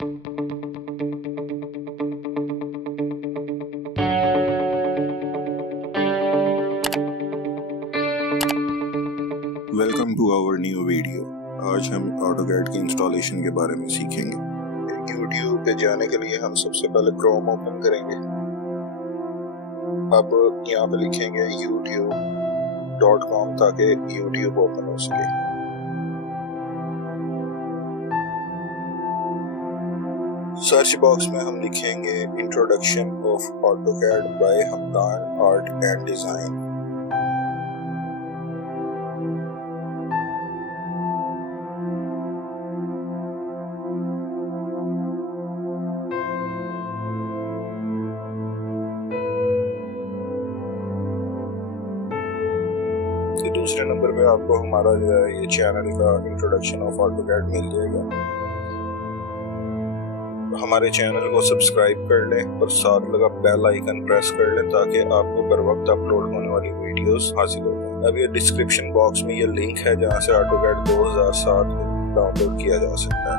Welcome to our new video. आज हम AutoCAD के इंस्टॉलेशन के बारे में सीखेंगे। YouTube पे जाने के लिए हम सबसे पहले क्रोम ओपन करेंगे। अब यहाँ पे लिखेंगे youtube.com ताकि YouTube ओपन हो सके। सर्च बॉक्स में हम लिखेंगे introduction of AutoCAD by Hamdan art and design. दूसरे नंबर पे आपको हमारा जो है ये चैनल का इंट्रोडक्शन ऑफ AutoCAD मिल जाएगा। हमारे चैनल को सब्सक्राइब कर लें और साथ लगा बेल आइकन प्रेस कर लें ताकि आपको बर वक्त अपलोड होने वाली वीडियोस हासिल हो जाए। अब ये डिस्क्रिप्शन बॉक्स में ये लिंक है जहाँ से AutoCAD 2007 डाउनलोड किया जा सकता है।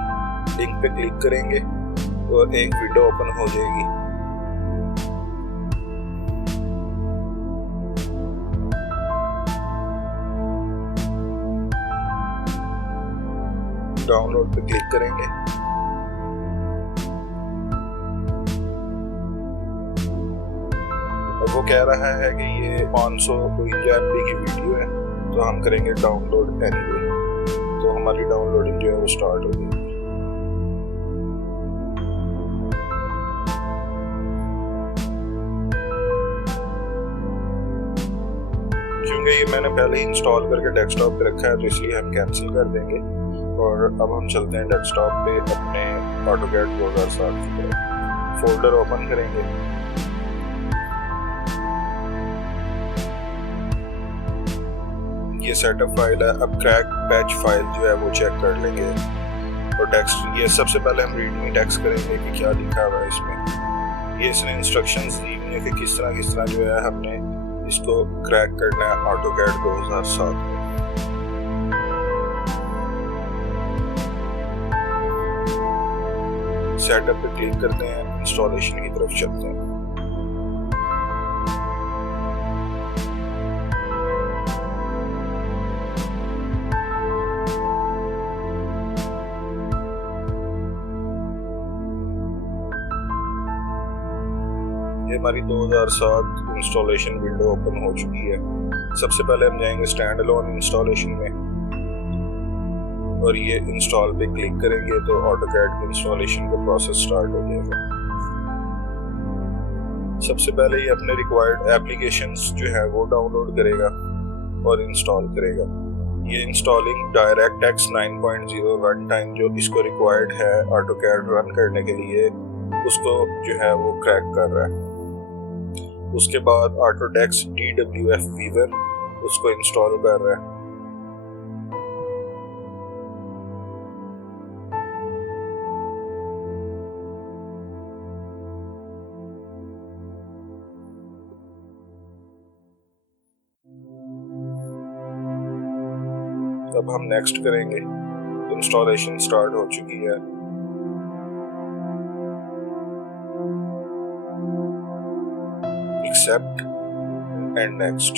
लिंक पे क्लिक करेंगे और एक विंडो ओपन हो जाएगी। डाउनलोड पे क्लिक करेंगे। और वो कह रहा है कि ये 500 MB की वीडियो है, तो हम करेंगे डाउनलोड एनीवे। तो हमारी डाउनलोडिंग जो है वो स्टार्ट हो गई। क्योंकि ये मैंने पहले ही इंस्टॉल करके डेस्कटॉप पे रखा है तो इसलिए हम कैंसिल कर देंगे। और अब हम चलते हैं डेस्कटॉप पे अपने AutoCAD 2007 की तरफ। फोल्डर ओपन करेंगे। ये सेटअप फाइल है। अब क्रैक पैच फाइल जो है वो चेक कर लेंगे। और टेक्स्ट, ये सबसे पहले हम रीडमी टेक्स्ट करेंगे कि क्या लिखा हुआ है इसमें। ये इसने इंस्ट्रक्शंस दी हुई है कि किस तरह जो है हमने इसको क्रैक करना है AutoCAD 2007 में। सेटअप पे क्लिक करते हैं, इंस्टॉलेशन की तरफ चलते हैं। ये हमारी 2007 इंस्टॉलेशन विंडो ओपन हो चुकी है। सबसे पहले हम जाएंगे स्टैंड अलोन इंस्टॉलेशन में और ये इंस्टॉल पे क्लिक करेंगे तो AutoCAD के इंस्टॉलेशन का प्रोसेस स्टार्ट हो जाएगा। सबसे पहले ये अपने रिक्वायर्ड एप्लीकेशंस जो है वो डाउनलोड करेगा और इंस्टॉल करेगा। ये इंस्टॉलिंग डायरेक्टX 9.0 रन टाइम जो इसको रिक्वायर्ड है AutoCAD रन करने के लिए, उसको जो है वो क्रैक कर रहा है। उसके बाद Autodesk DWF Weaver उसको इंस्टॉल कर रहा है। अब हम नेक्स्ट करेंगे। इंस्टॉलेशन स्टार्ट हो चुकी है। Accept and next.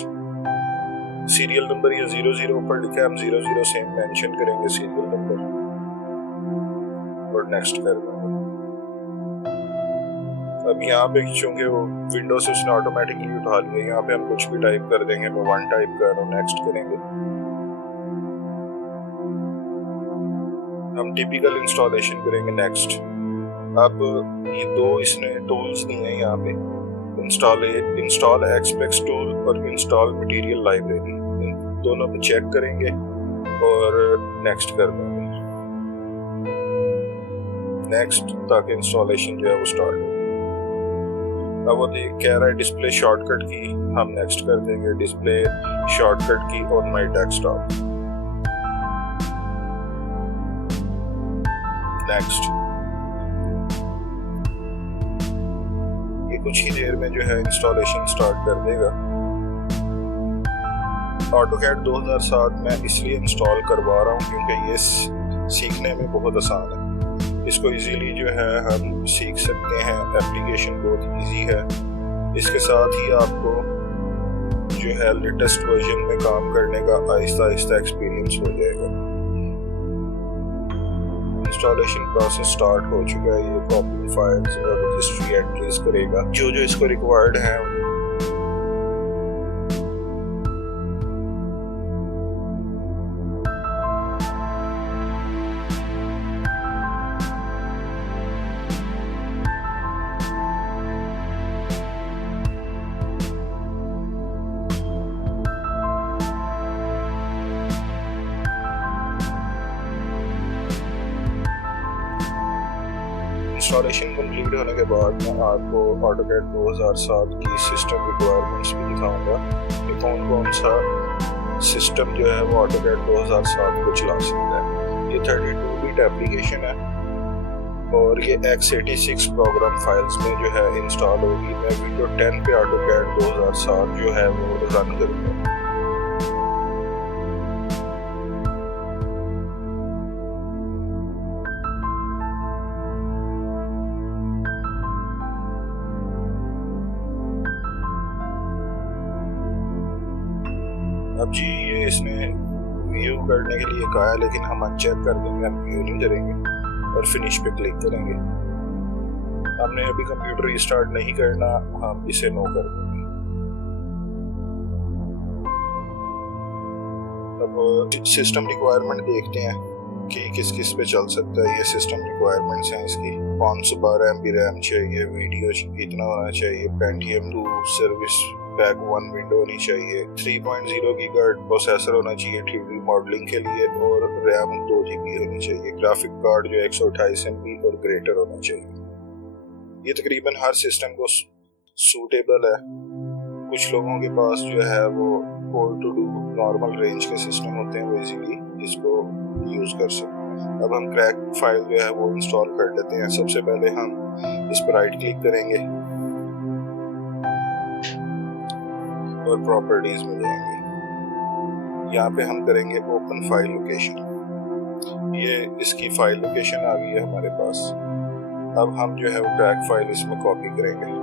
Serial number ये 00 पर लिखा है, हम 00 से मेंशन करेंगे सीरियल नंबर और नेक्स्ट कर देंगे। अब यहाँ पे चूंकि वो विंडो से उसने ऑटोमेटिकली उठा लिया, यहाँ पे हम कुछ भी टाइप कर देंगे। मैं 1 टाइप कर रहा हूँ, नेक्स्ट करेंगे। हम टिपिकल इंस्टॉलेशन करेंगे, नेक्स्ट। अब ये दो इसने टूल्स दिए हैं यहाँ पे, इंस्टॉल एक्सपेक्स टूल और इंस्टॉल मटेरियल लाइब्रेरी। इन दोनों पे चेक करेंगे और नेक्स्ट कर देंगे, नेक्स्ट, ताकि इंस्टॉलेशन जो है वो स्टार्ट हो। अब वो कह रहा है डिस्प्ले शॉर्टकट की, हम नेक्स्ट कर देंगे डिस्प्ले शॉर्टकट की ऑन माय डेस्कटॉप, नेक्स्ट। ये कुछ ही देर में जो है इंस्टॉलेशन स्टार्ट कर देगा। AutoCAD 2007 में इसलिए इंस्टॉल करवा रहा हूँ क्योंकि ये सीखने में बहुत आसान है। इसको इजीली जो है हम सीख सकते हैं। एप्लीकेशन बहुत इजी है। इसके साथ ही आपको जो है लेटेस्ट वर्जन में काम करने का आहिस्ता आहिस्ता एक्सपीरियंस हो जाएगा। इंस्टॉलेशन प्रोसेस स्टार्ट हो चुका है। ये कॉपी फाइल्स और रजिस्ट्री एंट्रीज करेगा जो जो इसको रिक्वायर्ड है। इंस्टॉलेशन कंप्लीट होने के बाद मैं आपको AutoCAD 2007 की सिस्टम रिक्वायरमेंट्स भी दिखाऊंगा कि कौन कौन सा सिस्टम जो है वो AutoCAD 2007 को चला सकता है। ये 32 बिट एप्लीकेशन है और ये x86 प्रोग्राम फाइल्स में जो है इंस्टॉल होगी। मैं विंडो 10 पे AutoCAD 2007 जो है वो रन करूँगा। अब जी ये इसने व्यू करने के लिए कहा है, लेकिन हम अनचेक कर देंगे, हम व्यू नहीं करेंगे और फिनिश पे क्लिक करेंगे। हमने अभी कंप्यूटर रिस्टार्ट नहीं करना, हम इसे नो कर देंगे। अब सिस्टम रिक्वायरमेंट देखते हैं कि किस किस पे चल सकता है। ये सिस्टम रिक्वायरमेंट्स हैं इसकी। 512 MB रैम चाहिए, वीडियो कितना होना चाहिए, पेंटियम 2 सर्विस पैक 1 विंडो होनी चाहिए, 3.0 गीगाहर्ट्ज प्रोसेसर होना चाहिए 3D मॉडलिंग के लिए और रैम 2 GB होनी चाहिए। ग्राफिक कार्ड जो 128 MB और ग्रेटर होना चाहिए। ये तकरीबन हर सिस्टम को सूटेबल है। कुछ लोगों के पास जो है वो code to do normal range के सिस्टम होते हैं, वो इजीली इसको यूज कर सकते हैं। अब हम क्रैक फाइल जो है वो इंस्टॉल कर लेते हैं। सबसे पहले हम इस पर राइट क्लिक करेंगे और प्रॉपर्टीज में जाएंगे। यहाँ पे हम करेंगे ओपन फाइल लोकेशन। ये इसकी फाइल लोकेशन आ गई है हमारे पास। अब हम जो है वो क्रैक फाइल इसमें कॉपी करेंगे।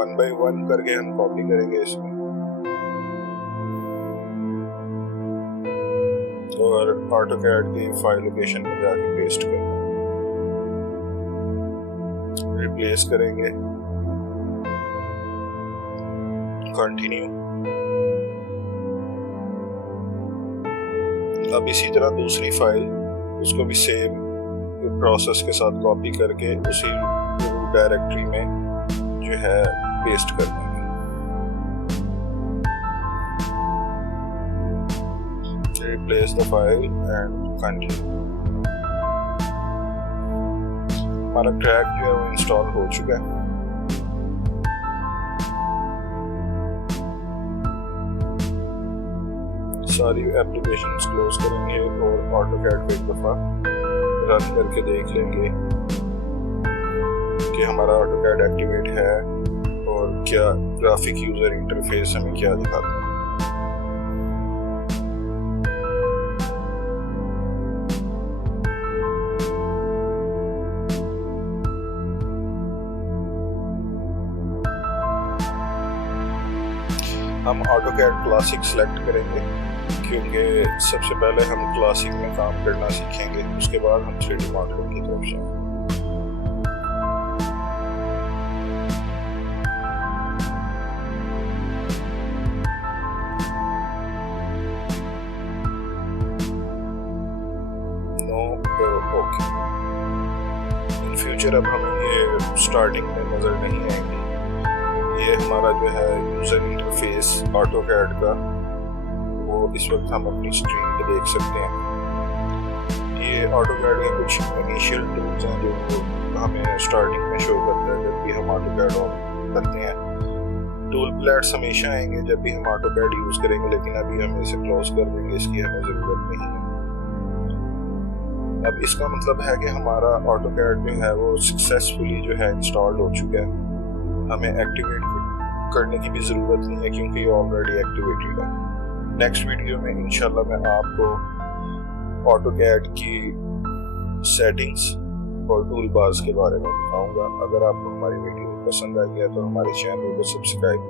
1 by 1 करके हम कॉपी करेंगे इसमें और AutoCAD की फाइल लोकेशन में जाके पेस्ट करेंगे। रिप्लेस करेंगे, कंटिन्यू। अब इसी तरह दूसरी फाइल उसको भी सेम प्रोसेस के साथ कॉपी करके उसी डायरेक्टरी में जो है पेस्ट कर देंगे। Replace the file and continue. हमारा क्रैक जो है वो इंस्टॉल हो चुका है। सारी एप्लीकेशंस क्लोज करेंगे और AutoCAD को एक दफा रन करके देख लेंगे कि हमारा AutoCAD एक्टिवेट है और क्या ग्राफिक यूजर इंटरफेस हमें क्या दिखाता है। हम AutoCAD क्लासिक सेलेक्ट करेंगे क्योंकि सबसे पहले हम क्लासिक में काम करना सीखेंगे, उसके बाद हम 3D मॉडलिंग की तरफ जाएंगे। ओके। इन फ्यूचर अब हमें ये स्टार्टिंग में नजर नहीं आएंगे। ये हमारा जो है यूजर इंटरफेस AutoCAD का, वो इस वक्त हम अपनी स्क्रीन पे देख सकते हैं। ये AutoCAD के कुछ इनिशियल टूल्स हैं जो हमें स्टार्टिंग में शो करता है जब भी हम AutoCAD ऑन करते हैं। टूल प्लेट्स हमेशा आएंगे जब भी हम AutoCAD यूज करेंगे, लेकिन अभी हम इसे क्लोज कर देंगे, इसकी हमें जरूरत नहीं है। अब इसका मतलब है कि हमारा AutoCAD जो है वो सक्सेसफुली जो है इंस्टॉल हो चुका है। हमें एक्टिवेट करने की भी ज़रूरत नहीं है क्योंकि ये ऑलरेडी एक्टिवेटेड है। नेक्स्ट वीडियो में इंशाल्लाह मैं आपको ऑटोकैड की सेटिंग्स और टूल बार्स के बारे में दिखाऊंगा। अगर आपको हमारी वीडियो पसंद आई है तो हमारे चैनल को सब्सक्राइब